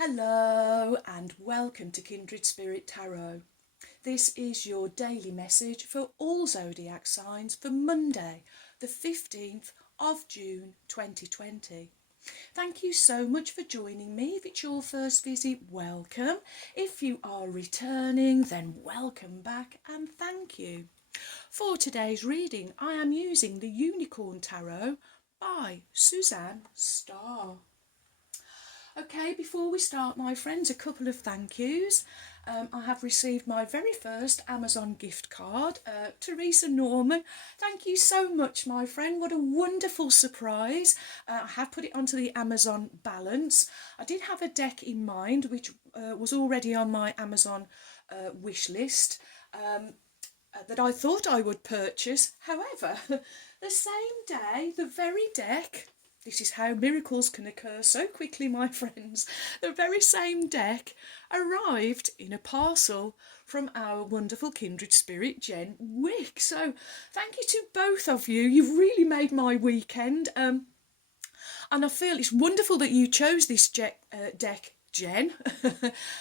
Hello and welcome to Kindred Spirit Tarot. This is your daily message for all zodiac signs for Monday, the 15th of June 2020. Thank you so much for joining me. If it's your first visit, welcome. If you are returning, then welcome back and thank you. For today's reading, I am using the Unicorn Tarot by Suzanne Starr. Okay, before we start, my friends, a couple of thank yous. I have received my very first Amazon gift card. Teresa Norman, thank you so much, my friend. What a wonderful surprise. I have put it onto the Amazon balance. I did have a deck in mind, which was already on my Amazon wish list. That I thought I would purchase. However, the same day, the very deck, this is how miracles can occur so quickly, my friends, the very same deck arrived in a parcel from our wonderful kindred spirit, Jen Wick. So thank you to both of you. You've really made my weekend. And I feel it's wonderful that you chose this deck, Jen.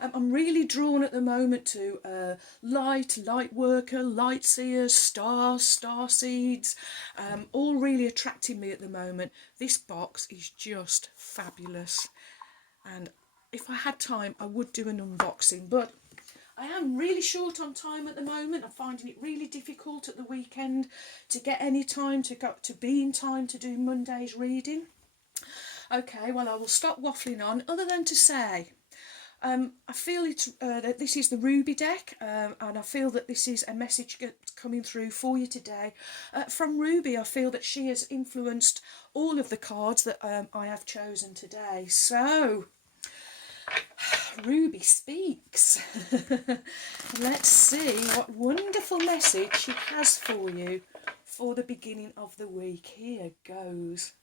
I'm really drawn at the moment to light worker, light seers, star seeds, all really attracting me at the moment. This box is just fabulous, and if I had time I would do an unboxing, but I am really short on time at the moment. I'm finding it really difficult at the weekend to get any time to be in time to do Monday's reading. Okay, well, I will stop waffling on, other than to say, I feel that this is the Ruby deck, and I feel that this is a message coming through for you today. From Ruby, I feel that she has influenced all of the cards that I have chosen today. So, Ruby speaks. Let's see what wonderful message she has for you for the beginning of the week. Here goes.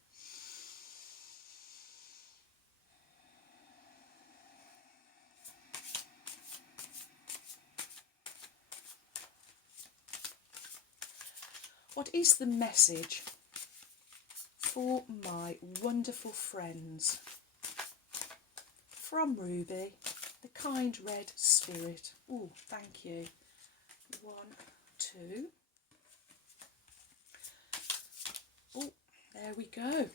What is the message for my wonderful friends? From Ruby, the kind red spirit. Oh, thank you. 1, 2. Oh, there we go.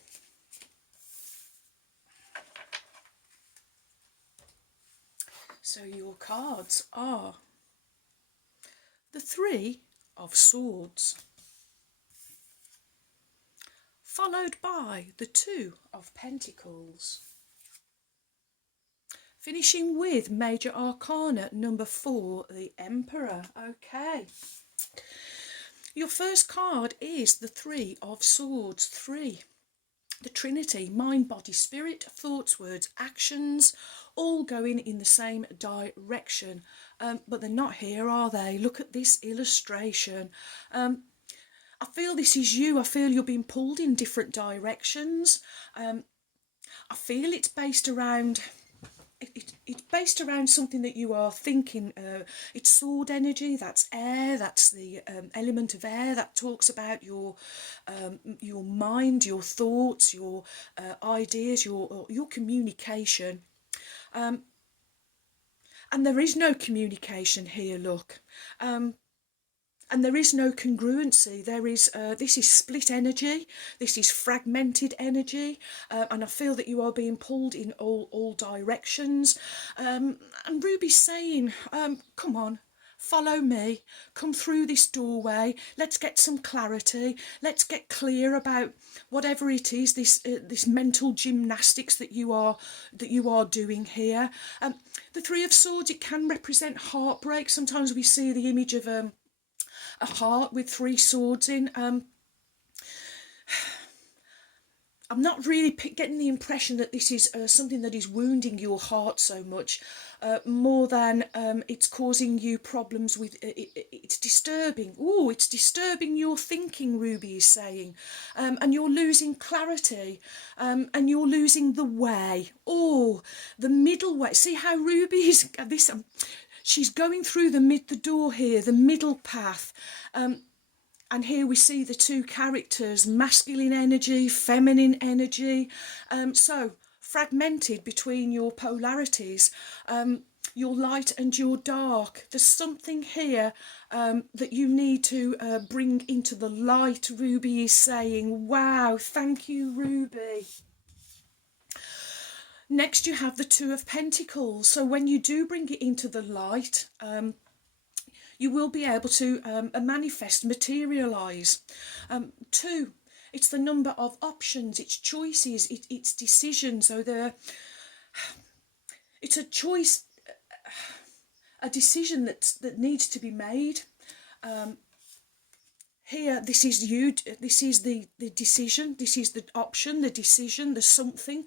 So your cards are the 3 of Swords, followed by the 2 of Pentacles, finishing with Major Arcana number 4, the Emperor. Okay. Your first card is the 3 of Swords, 3. The Trinity, mind, body, spirit, thoughts, words, actions, all going in the same direction. But they're not here, are they? Look at this illustration. I feel this is you. I feel you're being pulled in different directions. I feel it's based around... It's based around something that you are thinking. It's sword energy, that's air, that's the element of air that talks about your mind, your thoughts, your ideas, your communication. And there is no communication here, look. And there is no congruency. There is this is split energy, this is fragmented energy, and I feel that you are being pulled in all directions. And Ruby's saying, come on, follow me, come through this doorway, let's get some clarity, let's get clear about whatever it is, this mental gymnastics that you are doing here. The 3 of Swords, it can represent heartbreak. Sometimes we see the image of a heart with 3 swords in. I'm not really getting the impression that this is something that is wounding your heart so much, more than it's causing you problems with it's disturbing. Oh, it's disturbing your thinking, Ruby is saying, and you're losing clarity, and you're losing the way. Oh, the middle way. See how Ruby is this. She's going through the door here, the middle path. And here we see the 2 characters, masculine energy, feminine energy. So fragmented between your polarities, your light and your dark. There's something here that you need to bring into the light, Ruby is saying. Wow, thank you, Ruby. Next, you have the Two of Pentacles. So when you do bring it into the light, you will be able to manifest, materialise. Two, it's the number of options, it's choices, it's decisions. So it's a choice, a decision that needs to be made. Here, this is you, this is the decision, this is the option, the decision, the something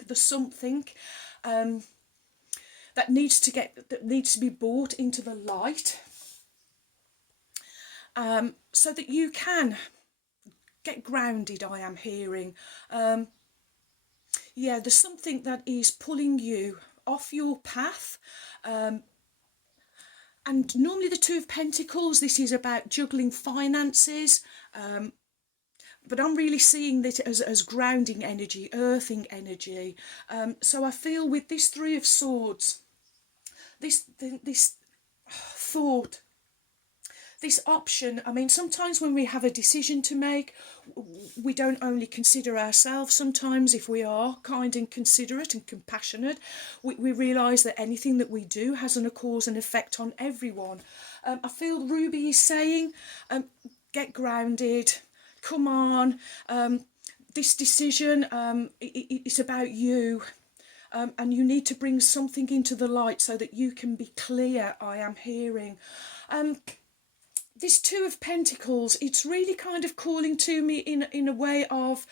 that needs to be brought into the light, so that you can get grounded, I am hearing. Yeah, there's something that is pulling you off your path. And normally the Two of Pentacles, this is about juggling finances. But I'm really seeing this as grounding energy, earthing energy. So I feel with this Three of Swords, this thought, this option, I mean, sometimes when we have a decision to make, we don't only consider ourselves. Sometimes if we are kind and considerate and compassionate, we realise that anything that we do has a cause and effect on everyone. I feel Ruby is saying, get grounded, come on, this decision, it's about you. And you need to bring something into the light so that you can be clear, I am hearing. This Two of Pentacles, it's really kind of calling to me in a way of,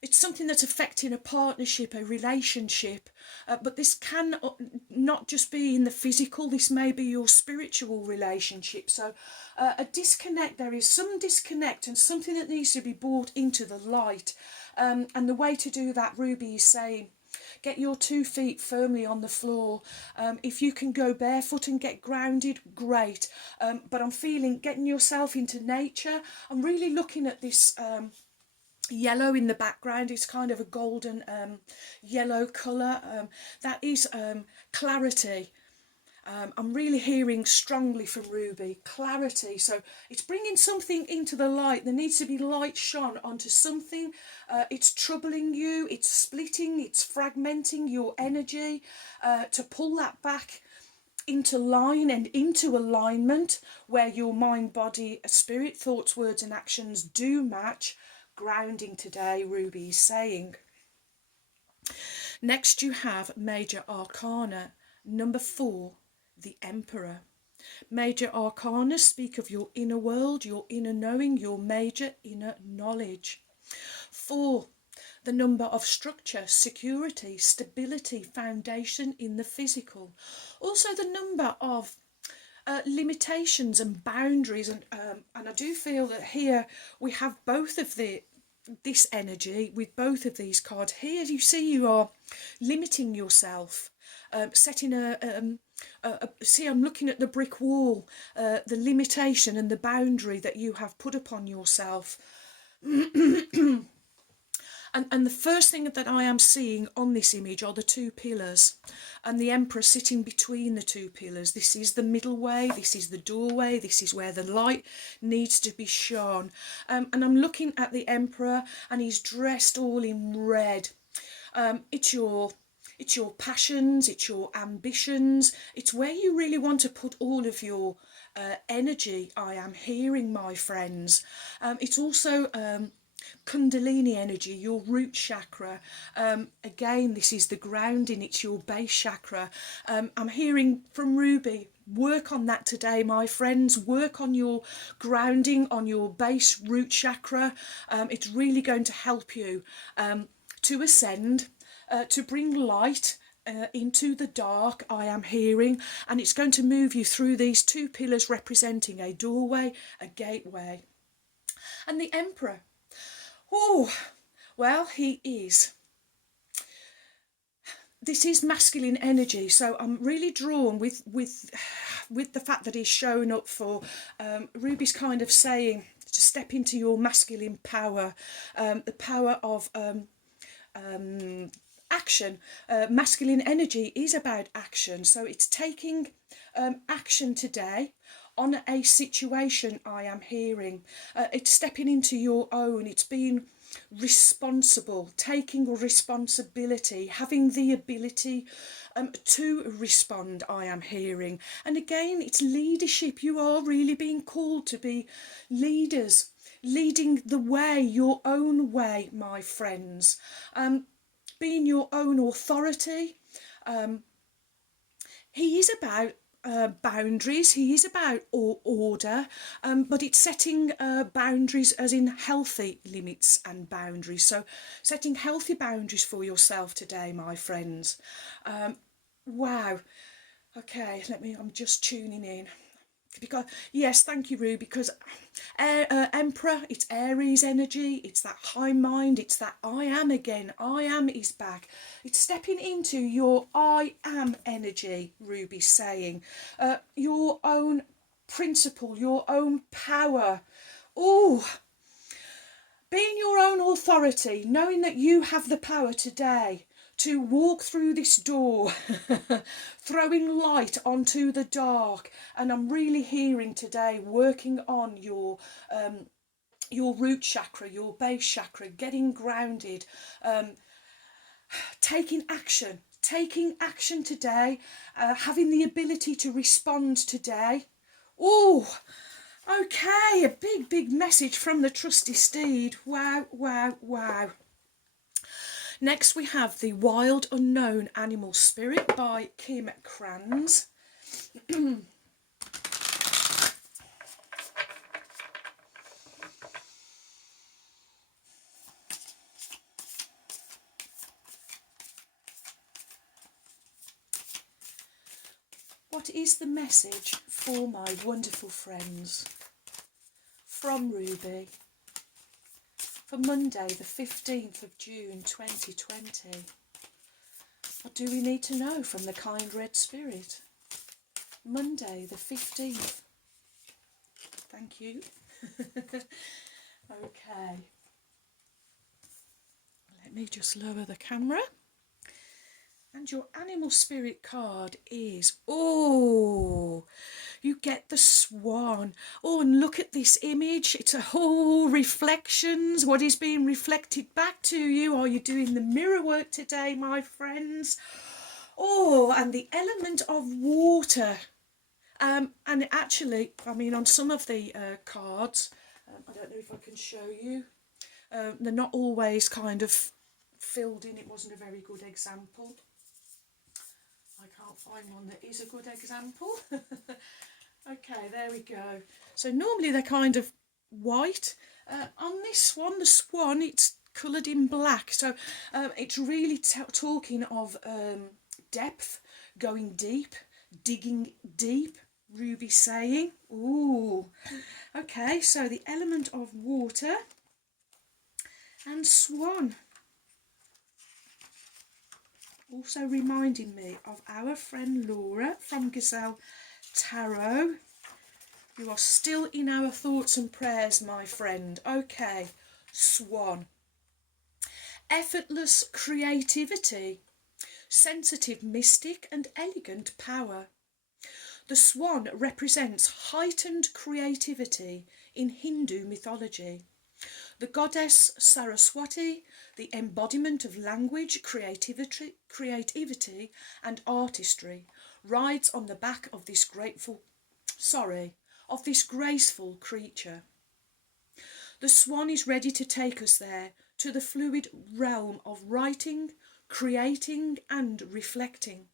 it's something that's affecting a partnership, a relationship, but this can not just be in the physical, this may be your spiritual relationship. So a disconnect, there is some disconnect and something that needs to be brought into the light. And the way to do that, Ruby is saying, get your 2 feet firmly on the floor. If you can go barefoot and get grounded, great. But I'm feeling getting yourself into nature. I'm really looking at this yellow in the background. It's kind of a golden yellow colour. That is clarity. I'm really hearing strongly from Ruby, clarity. So it's bringing something into the light. There needs to be light shone onto something. It's troubling you, it's splitting, it's fragmenting your energy, to pull that back into line and into alignment where your mind, body, spirit, thoughts, words and actions do match. Grounding today, Ruby is saying. Next you have Major Arcana, number 4, the Emperor. Major Arcana speak of your inner world, your inner knowing, your major inner knowledge. 4, the number of structure, security, stability, foundation in the physical. Also the number of limitations and boundaries, and I do feel that here we have both of this energy with both of these cards. Here you see you are limiting yourself, setting see, I'm looking at the brick wall, the limitation and the boundary that you have put upon yourself. And the first thing that I am seeing on this image are the 2 pillars and the Emperor sitting between the 2 pillars. This is the middle way, this is the doorway, this is where the light needs to be shone. And I'm looking at the Emperor and he's dressed all in red. It's your passions, it's your ambitions, it's where you really want to put all of your energy, I am hearing, my friends. It's also Kundalini energy, your root chakra. Again, this is the grounding, it's your base chakra. I'm hearing from Ruby, work on that today, my friends. Work on your grounding, on your base root chakra. It's really going to help you to ascend, to bring light into the dark, I am hearing, and it's going to move you through these 2 pillars representing a doorway, a gateway. And the Emperor, oh, well, he is. This is masculine energy, so I'm really drawn with the fact that he's showing up for Ruby's kind of saying to step into your masculine power, the power of action. Masculine energy is about action, so it's taking action today on a situation. I am hearing it's stepping into your own, it's being responsible, taking responsibility, having the ability to respond. I am hearing, and again, it's leadership. You are really being called to be leaders, leading the way, your own way, my friends, being your own authority. He is about boundaries, he is about order, but it's setting boundaries as in healthy limits and boundaries. So setting healthy boundaries for yourself today, my friends. Wow. Okay, I'm just tuning in. Because yes, thank you, Rue, because Emperor, it's Aries energy, it's that high mind, it's that I am again, I am is back. It's stepping into your I am energy, Ruby's saying, your own principle, your own power. Oh, being your own authority, knowing that you have the power today to walk through this door, throwing light onto the dark. And I'm really hearing today, working on your root chakra, your base chakra, getting grounded, taking action today, having the ability to respond today. Oh, okay, a big message from the trusty steed. Wow, wow, wow. Next we have The Wild Unknown Animal Spirit by Kim Kranz. What is the message for my wonderful friends from Ruby for Monday the 15th of June 2020? What do we need to know from the kind red spirit? Monday the 15th. Thank you. Okay. Let me just lower the camera. And your animal spirit card is, oh, you get the swan. Oh, and look at this image. It's a whole reflections. What is being reflected back to you? Are you doing the mirror work today, my friends? Oh, and the element of water. And actually, I mean, on some of the cards, I don't know if I can show you. They're not always kind of filled in. It wasn't a very good example. I can't find one that is a good example. Okay, there we go. So normally they're kind of white. On this one, the swan, it's coloured in black. So it's really talking of depth, going deep, digging deep, Ruby saying. Ooh. Okay, so the element of water and swan. Also reminding me of our friend Laura from Gazelle Tarot. You are still in our thoughts and prayers, my friend. Okay, swan. Effortless creativity, sensitive mystic and elegant power. The swan represents heightened creativity in Hindu mythology. The goddess Saraswati, the embodiment of language, creativity and artistry, rides on the back of this graceful creature. The swan is ready to take us there, to the fluid realm of writing, creating and reflecting.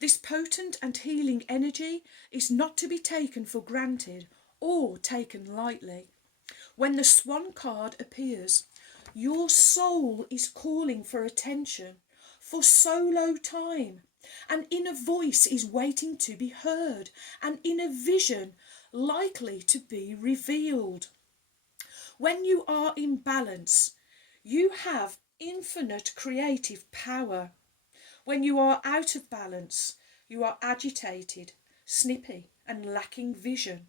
This potent and healing energy is not to be taken for granted or taken lightly. When the swan card appears, your soul is calling for attention, for solo time. An inner voice is waiting to be heard, an inner vision likely to be revealed. When you are in balance, you have infinite creative power. When you are out of balance, you are agitated, snippy and lacking vision.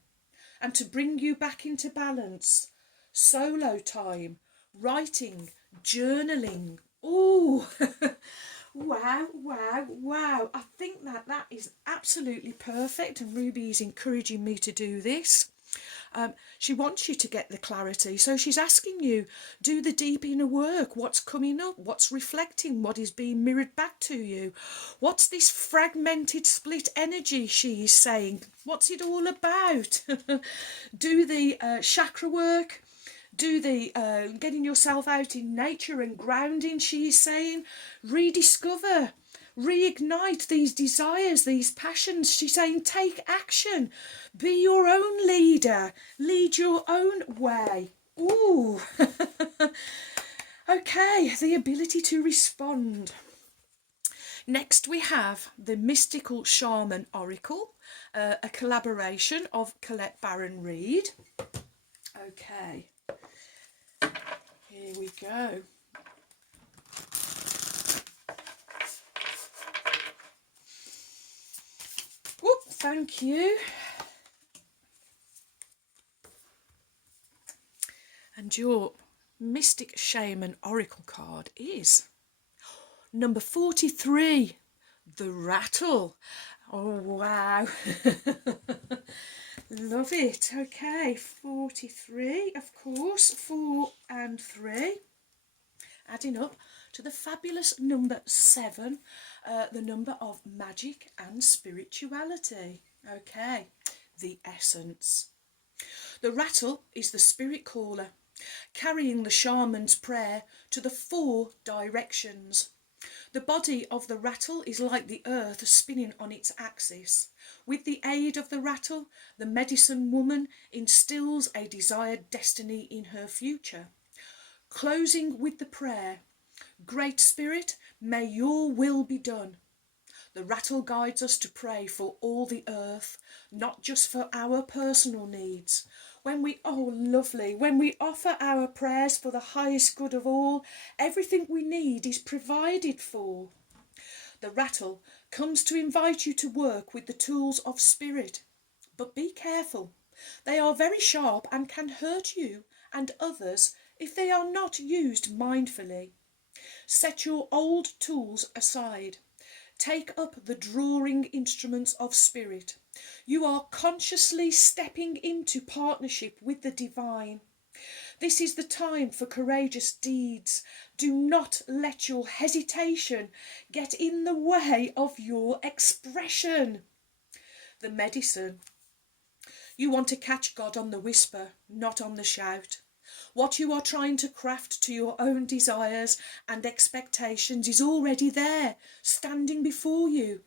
And to bring you back into balance, solo time, writing, journaling, Oh, wow, wow, wow. I think that is absolutely perfect, and Ruby is encouraging me to do this. She wants you to get the clarity, so she's asking you, do the deep inner work. What's coming up? What's reflecting? What is being mirrored back to you? What's this fragmented split energy she is saying? What's it all about? Do the chakra work. Do the getting yourself out in nature and grounding, she is saying. Rediscover, reignite these desires, these passions. She's saying take action, be your own leader, lead your own way. Ooh. Okay, the ability to respond. Next we have the Mystical Shaman Oracle, a collaboration of Colette Baron Reid. Okay, here we go. Whoop, thank you. And your Mystic Shaman Oracle card is number 43, the Rattle. Oh, wow. Love it. Okay, 43, of course, 4 and 3. Adding up to the fabulous number 7, the number of magic and spirituality. Okay, the essence. The rattle is the spirit caller, carrying the shaman's prayer to the 4 directions. The body of the rattle is like the earth spinning on its axis. With the aid of the rattle, the medicine woman instills a desired destiny in her future. Closing with the prayer, Great Spirit, may your will be done. The rattle guides us to pray for all the earth, not just for our personal needs. When we offer our prayers for the highest good of all, everything we need is provided for. The rattle comes to invite you to work with the tools of spirit. But be careful. They are very sharp and can hurt you and others if they are not used mindfully. Set your old tools aside. Take up the drawing instruments of spirit. You are consciously stepping into partnership with the divine. This is the time for courageous deeds. Do not let your hesitation get in the way of your expression. The medicine. You want to catch God on the whisper, not on the shout. What you are trying to craft to your own desires and expectations is already there, standing before you.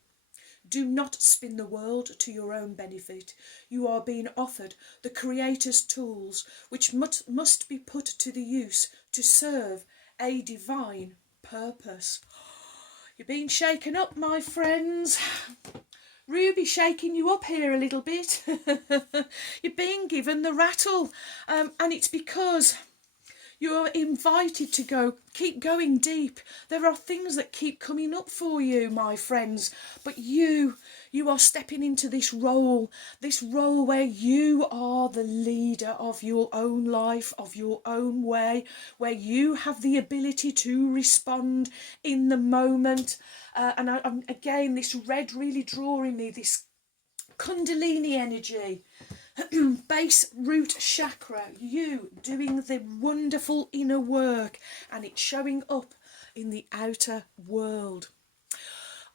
Do not spin the world to your own benefit. You are being offered the Creator's tools, which must be put to the use to serve a divine purpose. You're being shaken up, my friends. Ruby shaking you up here a little bit. You're being given the rattle, and it's because you're invited to keep going deep. There are things that keep coming up for you, my friends, but you are stepping into this role where you are the leader of your own life, of your own way, where you have the ability to respond in the moment. And again, this red really drawing me, this Kundalini energy. Base root chakra, you doing the wonderful inner work, and it's showing up in the outer world.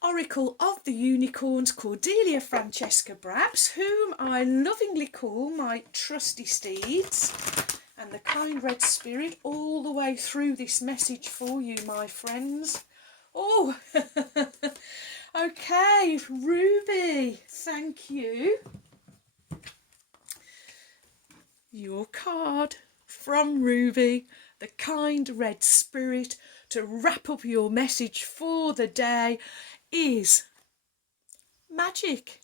Oracle of the Unicorns, Cordelia Francesca Brabs, whom I lovingly call my trusty steeds, and the kind red spirit all the way through this message for you, my friends. Oh, okay, Ruby, thank you. Your card from Ruby, the kind red spirit, to wrap up your message for the day is magic.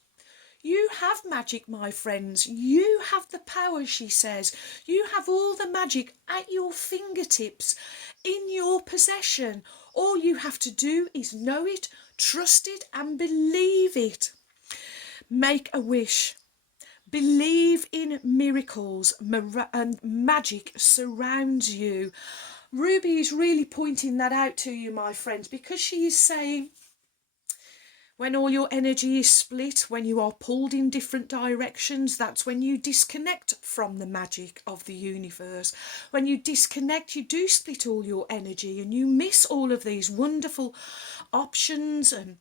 You have magic, my friends. You have the power, she says. You have all the magic at your fingertips, in your possession. All you have to do is know it, trust it, and believe it. Make a wish. Believe in miracles, and magic surrounds you. Ruby is really pointing that out to you, my friends, because she is saying, when all your energy is split, when you are pulled in different directions, that's when you disconnect from the magic of the universe. When you disconnect, you do split all your energy and you miss all of these wonderful options and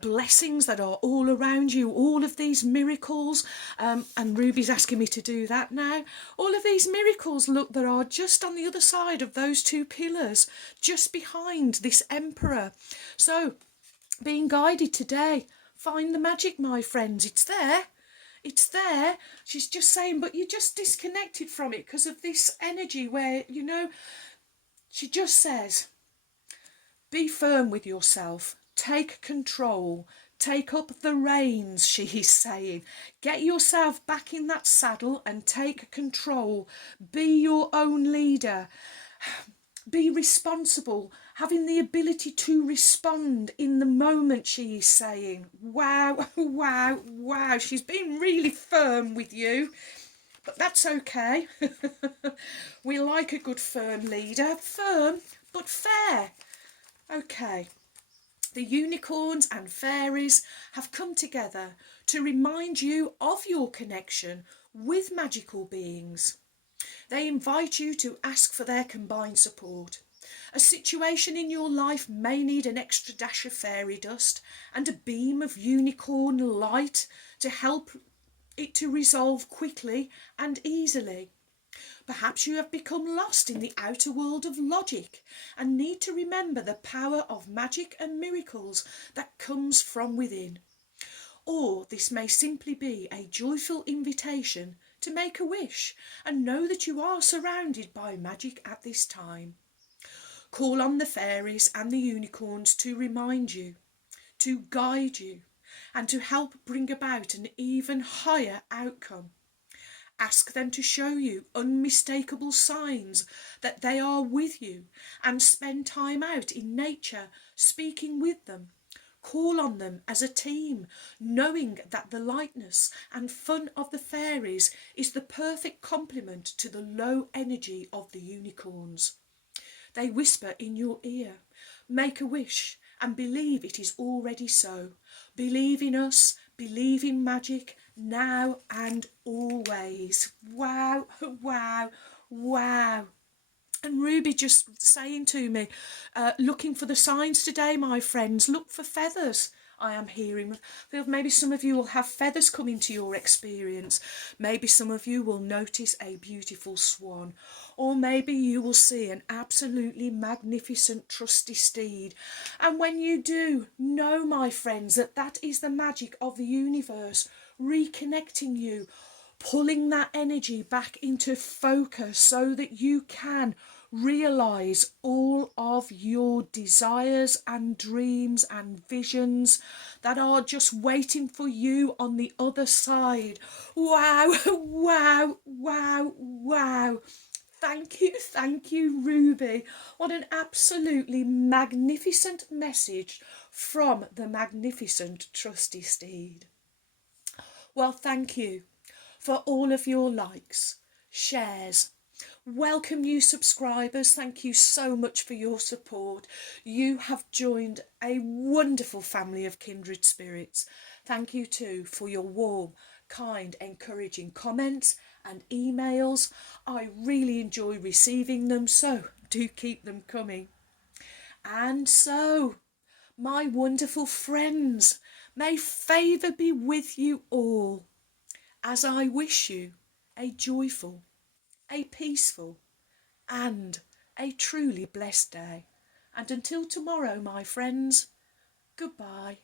blessings that are all around you, all of these miracles. And Ruby's asking me to do that now. All of these miracles, look, that are just on the other side of those two pillars, just behind this emperor. So, being guided today, find the magic, my friends. It's there. It's there. She's just saying, but you're just disconnected from it because of this energy where, she just says, be firm with yourself. Take control. Take up the reins, she is saying. Get yourself back in that saddle and take control. Be your own leader. Be responsible, having the ability to respond in the moment, she is saying. Wow, wow, wow. She's been really firm with you, but that's okay. We like a good firm leader. Firm, but fair. Okay. The unicorns and fairies have come together to remind you of your connection with magical beings. They invite you to ask for their combined support. A situation in your life may need an extra dash of fairy dust and a beam of unicorn light to help it to resolve quickly and easily. Perhaps you have become lost in the outer world of logic and need to remember the power of magic and miracles that comes from within. Or this may simply be a joyful invitation to make a wish and know that you are surrounded by magic at this time. Call on the fairies and the unicorns to remind you, to guide you, and to help bring about an even higher outcome. Ask them to show you unmistakable signs that they are with you, and spend time out in nature speaking with them. Call on them as a team, knowing that the lightness and fun of the fairies is the perfect complement to the low energy of the unicorns. They whisper in your ear, make a wish and believe it is already so. Believe in us, believe in magic, now and always. Wow, wow, wow. And Ruby just saying to me, looking for the signs today, my friends, look for feathers. I am hearing. Maybe some of you will have feathers come into your experience. Maybe some of you will notice a beautiful swan. Or maybe you will see an absolutely magnificent trusty steed. And when you do, know, my friends, that that is the magic of the universe, reconnecting you, pulling that energy back into focus so that you can realise all of your desires and dreams and visions that are just waiting for you on the other side. Wow, wow, wow, wow. Thank you, Ruby. What an absolutely magnificent message from the magnificent trusty steed. Well, thank you for all of your likes, shares. Welcome new subscribers. Thank you so much for your support. You have joined a wonderful family of kindred spirits. Thank you too for your warm, kind, encouraging comments and emails. I really enjoy receiving them, so do keep them coming. And so, my wonderful friends, may favour be with you all, as I wish you a joyful, a peaceful, and a truly blessed day. And until tomorrow, my friends, goodbye.